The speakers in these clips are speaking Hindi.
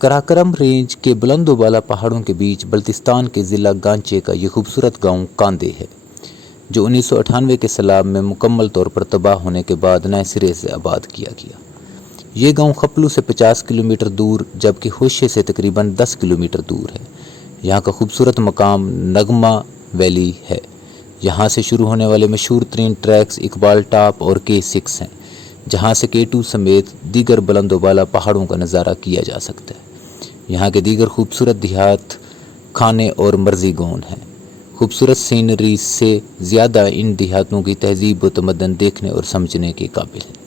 कराकरम रेंज के बुलंदोबाला पहाड़ों के बीच बल्तिस्तान के ज़िला गांचे का ये खूबसूरत गांव कांदे है, जो 1998 के सैलाब में मुकम्मल तौर पर तबाह होने के बाद नए सिरे से आबाद किया गया। ये गांव खपलू से 50 किलोमीटर दूर जबकि होशे से तकरीबन 10 किलोमीटर दूर है। यहाँ का खूबसूरत मकाम नगमा वैली है। यहाँ से शुरू होने वाले मशहूर तरीन ट्रैक्स इकबाल टॉप और K6 हैं, जहाँ से K2 समेत दीगर बुलंदोबाला पहाड़ों का नज़ारा किया जा सकता है। यहाँ के दीगर खूबसूरत देहात खाने और मर्जी गौन हैं। खूबसूरत सीनरी से ज़्यादा इन देहातों की तहजीब व तमद्दन देखने और समझने के काबिल है।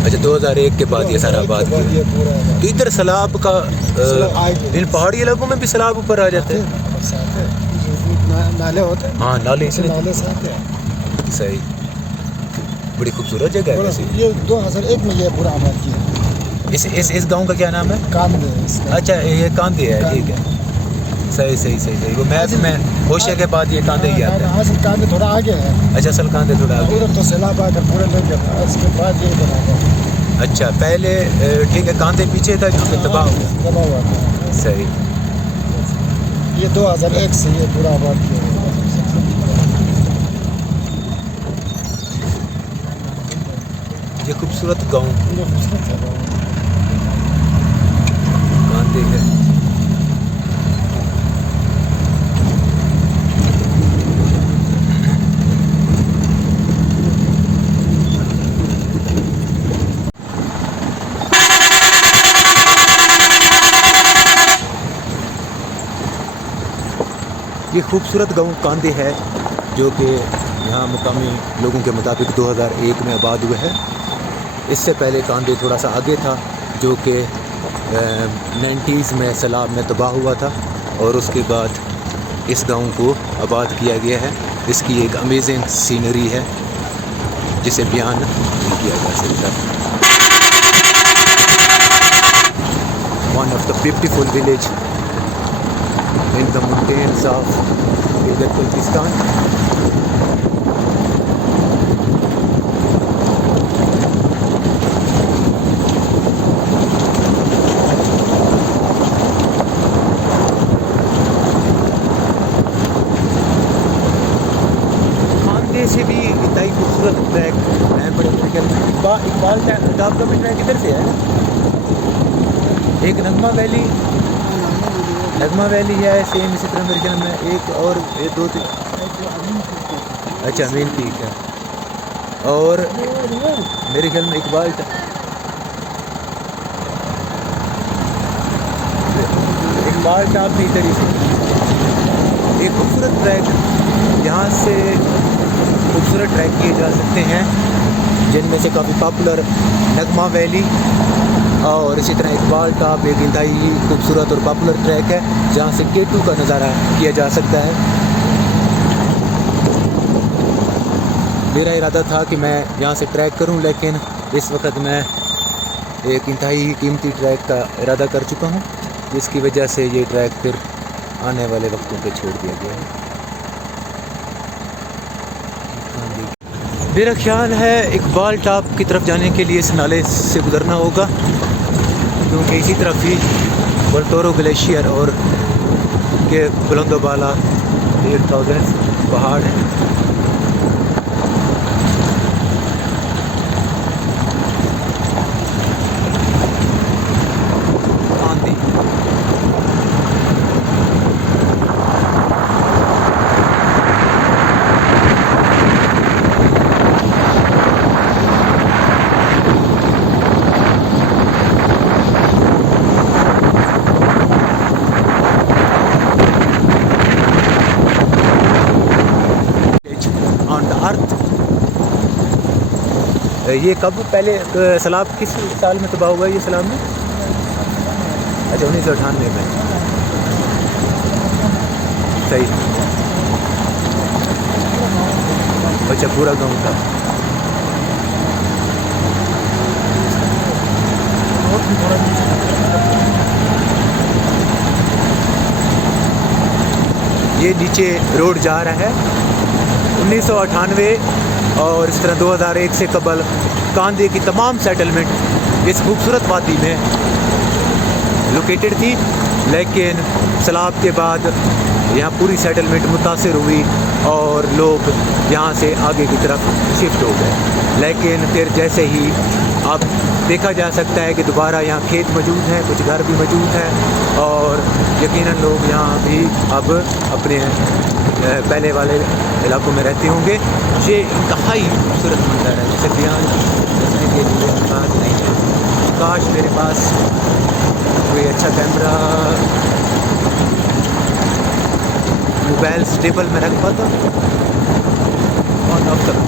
अच्छा, 2001 के बाद ये सारा आबाद किया। तो इधर सैलाब का इन पहाड़ी इलाकों में भी सैलाब ऊपर आ जाते हैं। नाले होते हैं। हाँ, नाले इसलिए नाले से आते हैं। सही, बड़ी खूबसूरत जगह है वैसे। ये 2001 में ये पूरा आबाद किया। इस गांव का क्या नाम है? कांदे। अच्छा, ये कांदे है, ठीक है। सही। वो मैप में होशे के बाद ये कांदे ही आता है। असल कांदे थोड़ा आगे है। अच्छा, असल कांदे थोड़ा आगे। उधर तो सैलाब आकर पूरे ले गया था, उसके बाद ये बना था। अच्छा, पहले ठीक है, कांदे पीछे था जो कि तबाह हुआ था। सही। ये 2001 से ये पूरा आबाद किया। ये खूबसूरत गाँव कांदे है। ये खूबसूरत गांव कांदे है जो कि यहाँ मुकामी लोगों के मुताबिक 2001 में आबाद हुए है। इससे पहले कांदे थोड़ा सा आगे था जो कि 90s में सैलाब में तबाह हुआ था और उसके बाद इस गांव को आबाद किया गया है। इसकी एक अमेजिंग सीनरी है जिसे बयान नहीं किया जा सकता। One of the beautiful village in the mountains of Baltistan. से भी इतना ही खूबसूरत ट्रैक है बड़े इकबाल टाप का भी ट्रैक इधर से है। एक नगमा वैली है सेम इसी तरह मेरे ख्याल में एक और दो तीन। अच्छा मेन पीक है और मेरे ख्याल में इकबाल टाप भी इधर ही से। एक खूबसूरत ट्रैक यहाँ से खूबसूरत ट्रैक किए जा सकते हैं जिनमें से काफ़ी पॉपुलर नगमा वैली और इसी तरह इकबाल टॉप एक इंतहाई खूबसूरत और पॉपुलर ट्रैक है जहाँ से K2 का नज़ारा किया जा सकता है। मेरा इरादा था कि मैं यहाँ से ट्रैक करूँ लेकिन इस वक्त मैं एक इंतहाई कीमती ट्रैक का इरादा कर चुका हूँ जिसकी वजह से ये ट्रैक फिर आने वाले वक्तों पे छोड़ दिया गया है। मेरा ख्याल है इकबाल टॉप की तरफ जाने के लिए इस नाले से गुजरना होगा क्योंकि इसी तरफ ही वल्टोरो ग्लेशियर और के बुलंदोबाला 8000 पहाड़ हैं। ये कब पहले सैलाब किस साल में तबाह हुआ ये सैलाब में? अच्छा 1998 में। सही। अच्छा पूरा गांव था। ये नीचे रोड जा रहा है 1998 और इस तरह 2001 से कबल कांदे की तमाम सेटलमेंट इस खूबसूरत वादी में लोकेटेड थी लेकिन सैलाब के बाद यहाँ पूरी सेटलमेंट मुतासिर हुई और लोग यहाँ से आगे की तरफ शिफ्ट हो गए। लेकिन फिर जैसे ही अब देखा जा सकता है कि दोबारा यहाँ खेत मौजूद हैं, कुछ घर भी मौजूद हैं और यकीनन लोग यहाँ भी अब अपने पहले वाले इलाकों में रहते होंगे। ये इंतहाई खूबसूरत मंजर है जिसे बयान करने के लिए अंदाज नहीं है। काश मेरे पास कोई अच्छा कैमरा मोबाइल स्टेबल में रख पाता और अब तक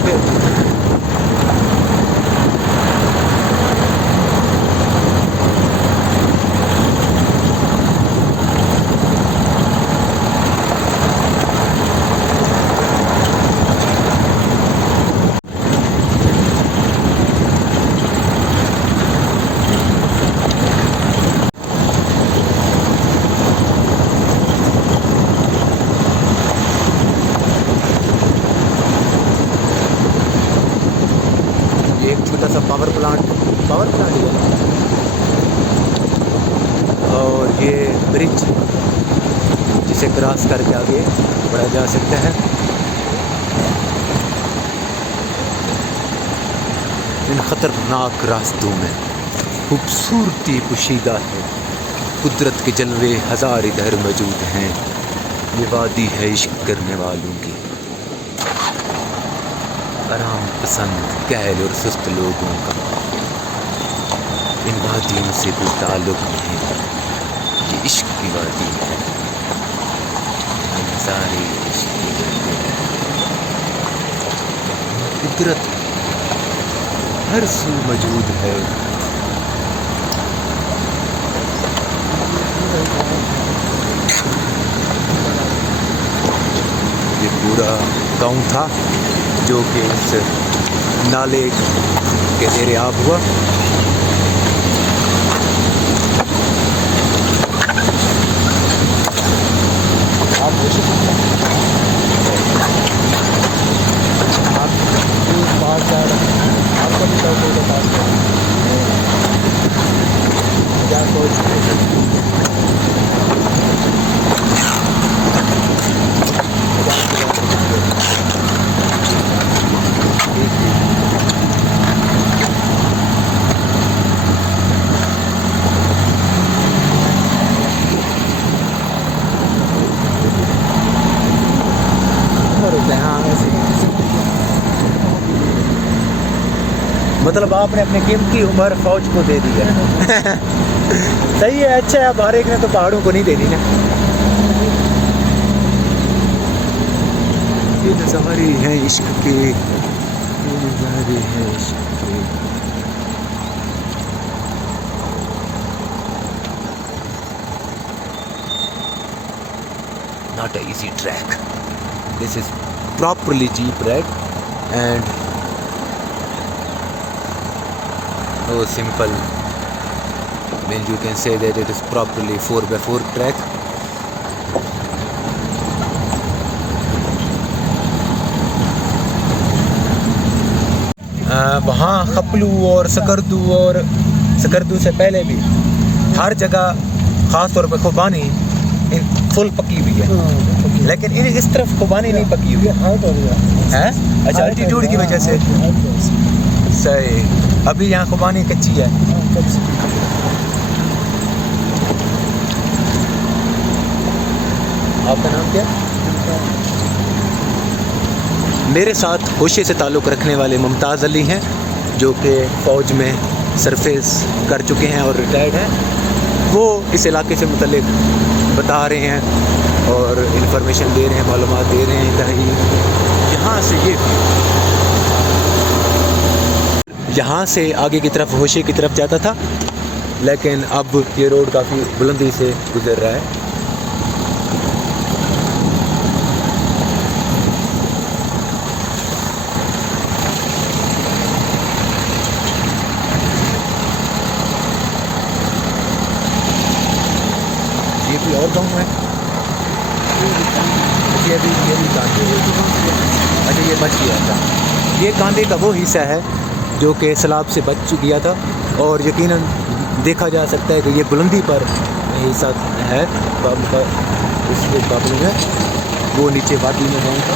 पावर प्लांट है और ये ब्रिज जिसे क्रॉस करके आगे बढ़ा जा सकता है। इन खतरनाक रास्तों में खूबसूरती पोशीदा है, कुदरत के जलवे हजार इधर मौजूद हैं। ये वादी है इश्क करने वालों की, आराम पसंद कहल और सुस्त लोगों का। इन वादियों से कोई ताल्लुक नहीं, ये इश्क की वादी है। नज़ारे कुदरत हर सू मौजूद है। ये पूरा गांव था जो कि इस नाले के ज़ेरे आब हुआ। मतलब आपने अपनी कीमती उम्र फौज को दे दी है। सही है, अच्छा है। अब हर एक ने तो पहाड़ों को नहीं दे दी ना। ये नज़ारे हैं इश्क के, ये नज़ारे हैं इश्क के। Not an easy track. This is properly jeep ride and no simple. When you can say that it is properly 4x4 track. वहाँ खपलू और सकरदू से पहले भी हर जगह ख़ास तौर पर खुबानी फुल पकी हुई है, लेकिन इस तरफ खुबानी नहीं पकी हुई है। अच्छा, अल्टीट्यूड की वजह से सही। अभी यहाँ खुबानी कच्ची है। आपका नाम क्या? मेरे साथ होशे से ताल्लुक़ रखने वाले मुमताज़ अली हैं, जो कि फ़ौज में सरफेस कर चुके हैं और रिटायर्ड हैं। वो इस इलाके से मुतल्लिक़ बता रहे हैं और इन्फॉर्मेशन दे रहे हैं, मालूमात दे रहे हैं। यहाँ से आगे की तरफ होशे की तरफ जाता था, लेकिन अब ये रोड काफ़ी बुलंदी से गुज़र रहा है। ये भी और गाँव है। ये भी कांदे। अच्छा, ये बच गया था। ये कांदे का वो हिस्सा है जो कि सैलाब से बच गया था, और यकीनन देखा जा सकता है कि ये बुलंदी पर हिस्सा है उसके मुकाबले में। वो नीचे वादी में गाँव था।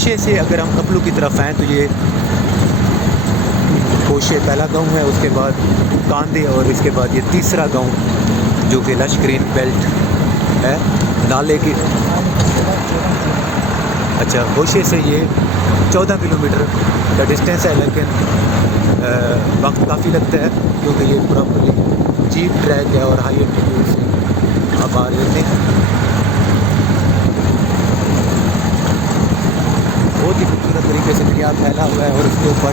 होशे से अगर हम कपलू की तरफ आएँ तो ये होशे पहला गांव है, उसके बाद कांदे और इसके बाद ये तीसरा गांव जो कि लश ग्रीन बेल्ट है नाले की। अच्छा, होशे से ये 14 किलोमीटर का डिस्टेंस है, लेकिन वक्त काफ़ी लगता है क्योंकि ये प्रॉपरली जीप ट्रैक है और हाई एल्टीट्यूड से आप आ रहे थे। बहुत ही खूबसूरत तरीके से दरिया फैला हुआ है और उसके ऊपर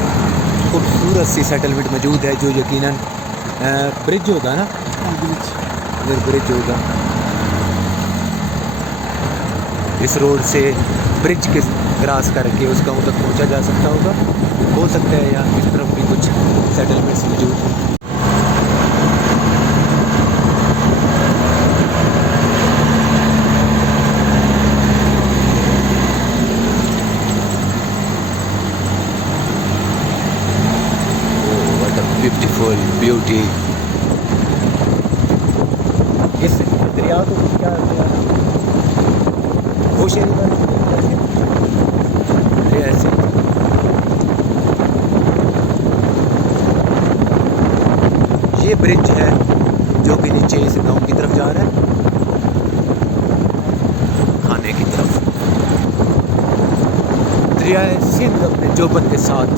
खूबसूरत सी सेटलमेंट मौजूद है जो यकीनन ब्रिज होगा ना, ब्रिज होगा। इस रोड से ब्रिज के क्रॉस करके उस गांव तक पहुंचा जा सकता होगा, हो सकता है यहाँ इस तरफ भी कुछ सेटलमेंट्स मौजूद हैं। Beautiful beauty. इस दरिया को क्या होशे ऐसे ये ब्रिज है जो कि नीचे इस गांव की तरफ जा रहा है, खाने की तरफ। दरिया सिंध अपने जोबन के साथ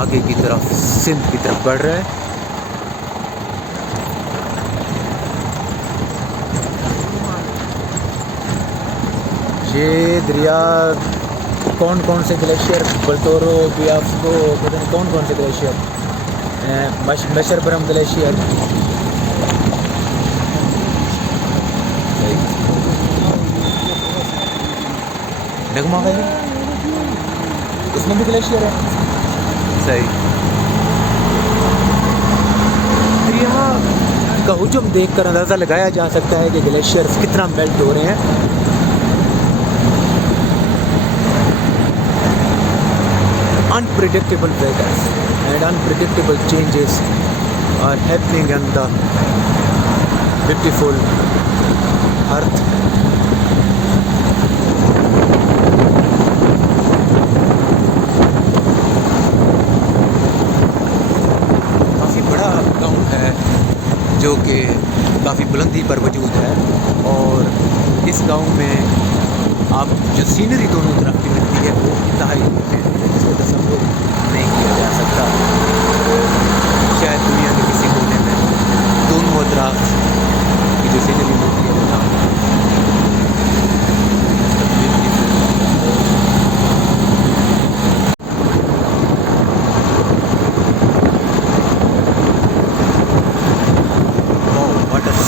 आगे की तरफ सिंध की तरफ बढ़ रहा है। ये दरिया कौन कौन से ग्लेशियर, बल्टोरो, बियाफ्को, पता नहीं कौन कौन से ग्लेशियर, मशरबरम ग्लेशियर, नगमा वैली उसमें भी ग्लेशियर है। सही। दरिया का हुजूम देखकर अंदाज़ा लगाया जा सकता है कि ग्लेशियर्स कितना मेल्ट हो रहे हैं। Unpredictable weathers and unpredictable changes are happening on the beautiful earth. काफ़ी बड़ा गांव है जो कि काफ़ी बुलंदी पर मौजूद है और इस गांव में आप जो सीनरी दोनों तरफ की मिलती है वो इंतहाई है, इसको तस्वीर नहीं किया जा सकता। शायद दुनिया के किसी कोने में दोनों तरफ की जो सीनरी मिलती है वो ना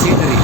सीनरी।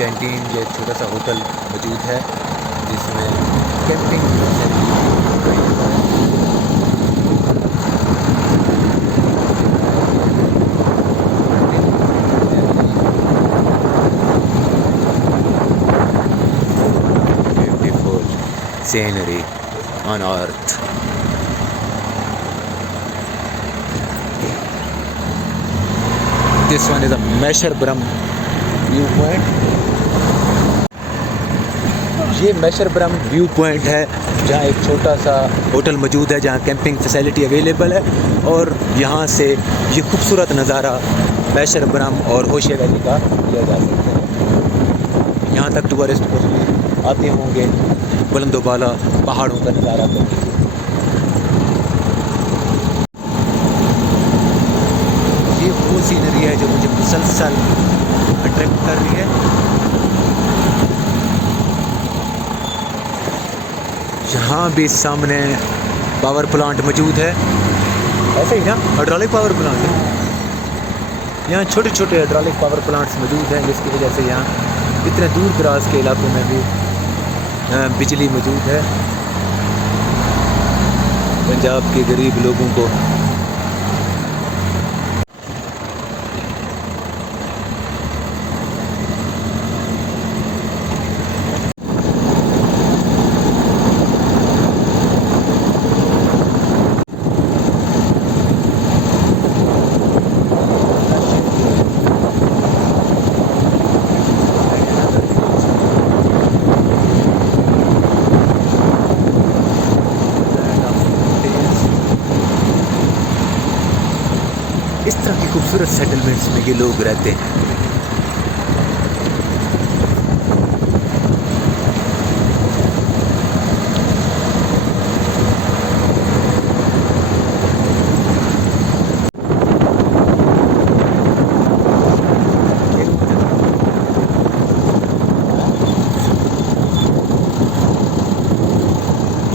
कैंटीन या छोटा सा होटल मौजूद है जिसमें camping beautiful scenery on earth. This one is a Mesherbrum viewpoint. ये मेशरब्रम व्यू पॉइंट है जहाँ एक छोटा सा होटल मौजूद है, जहाँ कैंपिंग फैसिलिटी अवेलेबल है, और यहाँ से ये खूबसूरत नज़ारा मेशरब्रम और होशिया वैली का लिया जा सकता है। यहाँ तक टूरिस्ट आते होंगे बुलंदोबाला पहाड़ों का नज़ारा करने के लिए। ये वो सीनरी है जो मुझे मुसलसल अट्रैक्ट कर रही है। यहाँ भी सामने पावर प्लांट मौजूद है, ऐसे ही ना, हाइड्रोलिक पावर प्लांट है। यहाँ छोटे छोटे हाइड्रोलिक पावर प्लांट्स मौजूद हैं, जिसकी वजह से यहाँ इतने दूर दराज के इलाकों में भी बिजली मौजूद है। पंजाब के गरीब लोगों को इस तरह की खूबसूरत सेटलमेंट्स में ये लोग रहते हैं।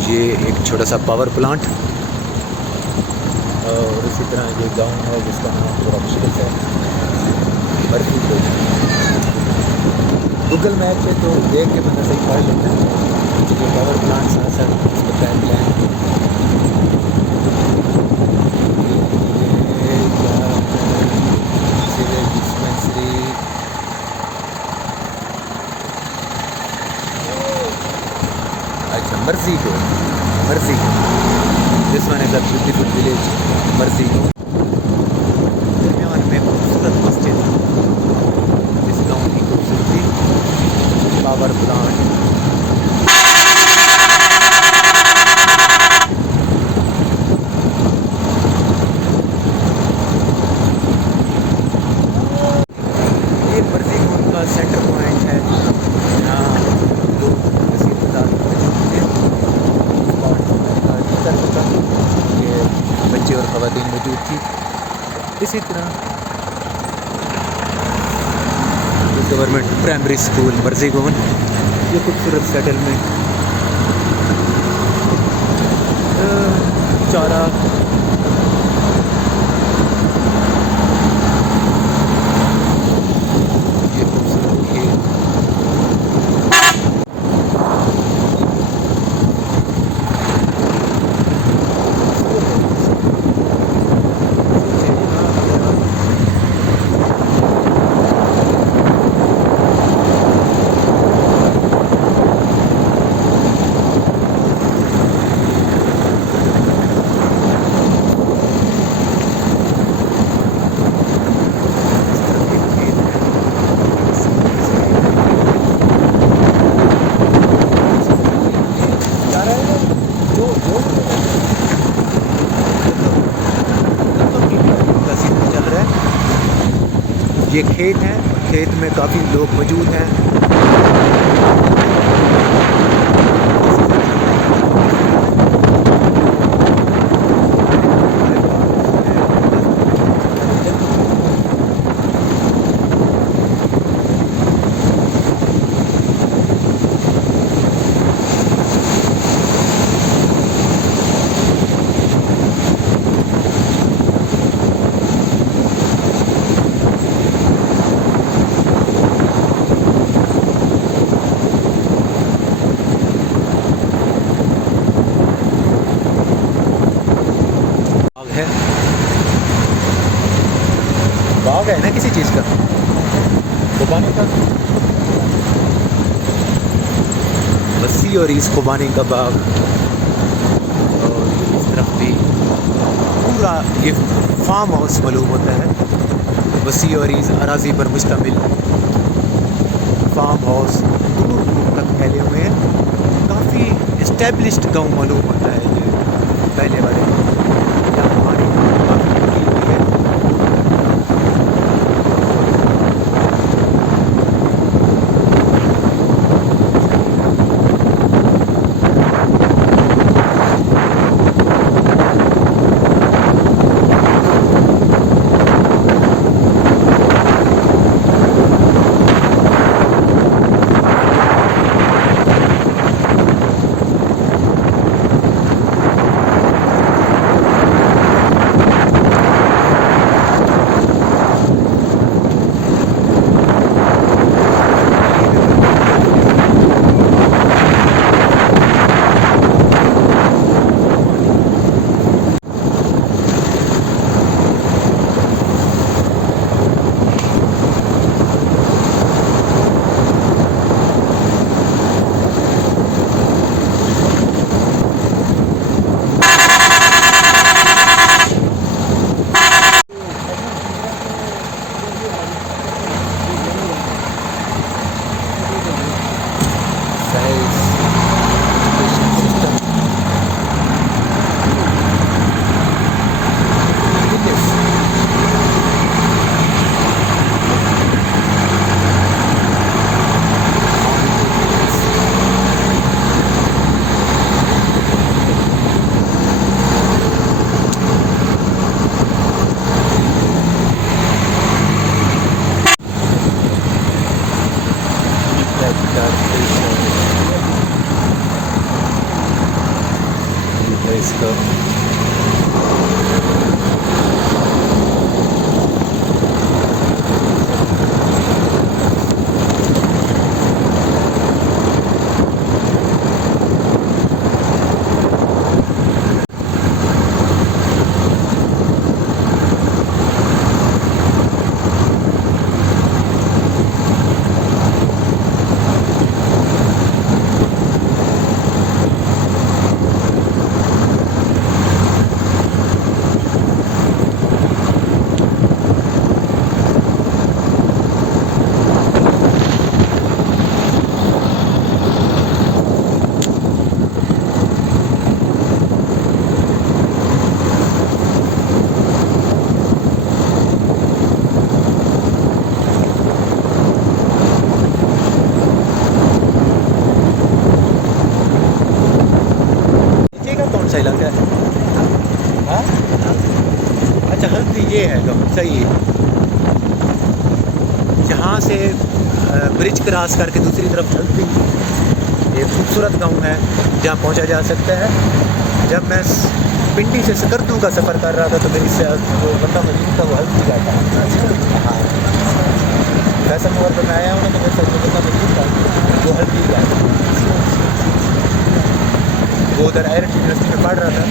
ये एक छोटा सा पावर प्लांट, और इसी तरह ये गांव है जिसका नाम थोड़ा मुश्किल है, बर्फी को गूगल मैप पे तो देख के बंदा सही पढ़ लेता है। ये पावर प्लांट साथ साथ इसका पाइपलाइन सीवेज डिस्पेंसरी, अच्छा मर्जी को this one is a beautiful village मर्जी को। दरमियान में खूबसूरत मस्जिद, इस गाँव की खूबसूरती, पावर प्लांट, ये मर्जी का सेंटर पॉइंट है। यहाँ लोग ये बच्चे और ख़वातीन मौजूद थी। इसी तरह गवर्नमेंट प्राइमरी स्कूल मर्जीगोन, ये खूबसूरत सेटलमेंट, चारा, ये खूबसूरत खेत, ये खेत है, खेत में काफ़ी लोग मौजूद हैं। बाग है ना किसी चीज़ का, दुकानों का, वसी और ईस खुबानी का बाग, और इस तरफ भी पूरा ये फार्म हाउस मालूम होता है। वसी और ईस अराजी पर मुश्तमिल फार्म हाउस दूर दूर तक फैले हुए हैं। काफ़ी इस्टेब्लिश्ड गांव मालूम होता है ये पहले वाले। यहाँ पानी काफ़ी लगी हुई है। इसका सा इलाका है। हाँ अच्छा, हल्दी ये है तो सही है। जहाँ से ब्रिज क्रॉस करके दूसरी तरफ हल्दी एक खूबसूरत गांव है जहाँ पहुँचा जा सकता है। जब मैं पिंडी से सकरदू का सफ़र कर रहा था तो मेरी वो बंदा मजीद था, वो हल्दी का था। हाँ वैसा मोबाइल पर मैं आया हूँ ना तो मेरे साथ जो बंदा मजीद था वो हल्दी का था। वो उधर आयरन यूनिवर्सिटी में पढ़ रहा था,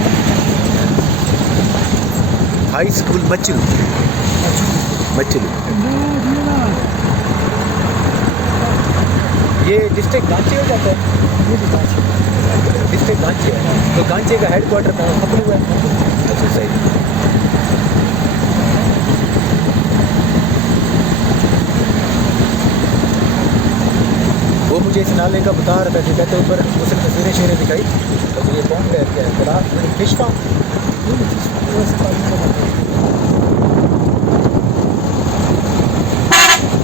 हाई स्कूल मचलू। ये डिस्ट्रिक्ट गांची हो जाता है, डिस्ट्रिक्ट गांची है तो गांची का हेडक्वार्टर खपलू है। अच्छा सही। वो मुझे इस नाले का बता रहा था कि कहते ऊपर उसने तस्वीरें शेरें दिखाई तो ये कौन कहते हैं फिश फार्म।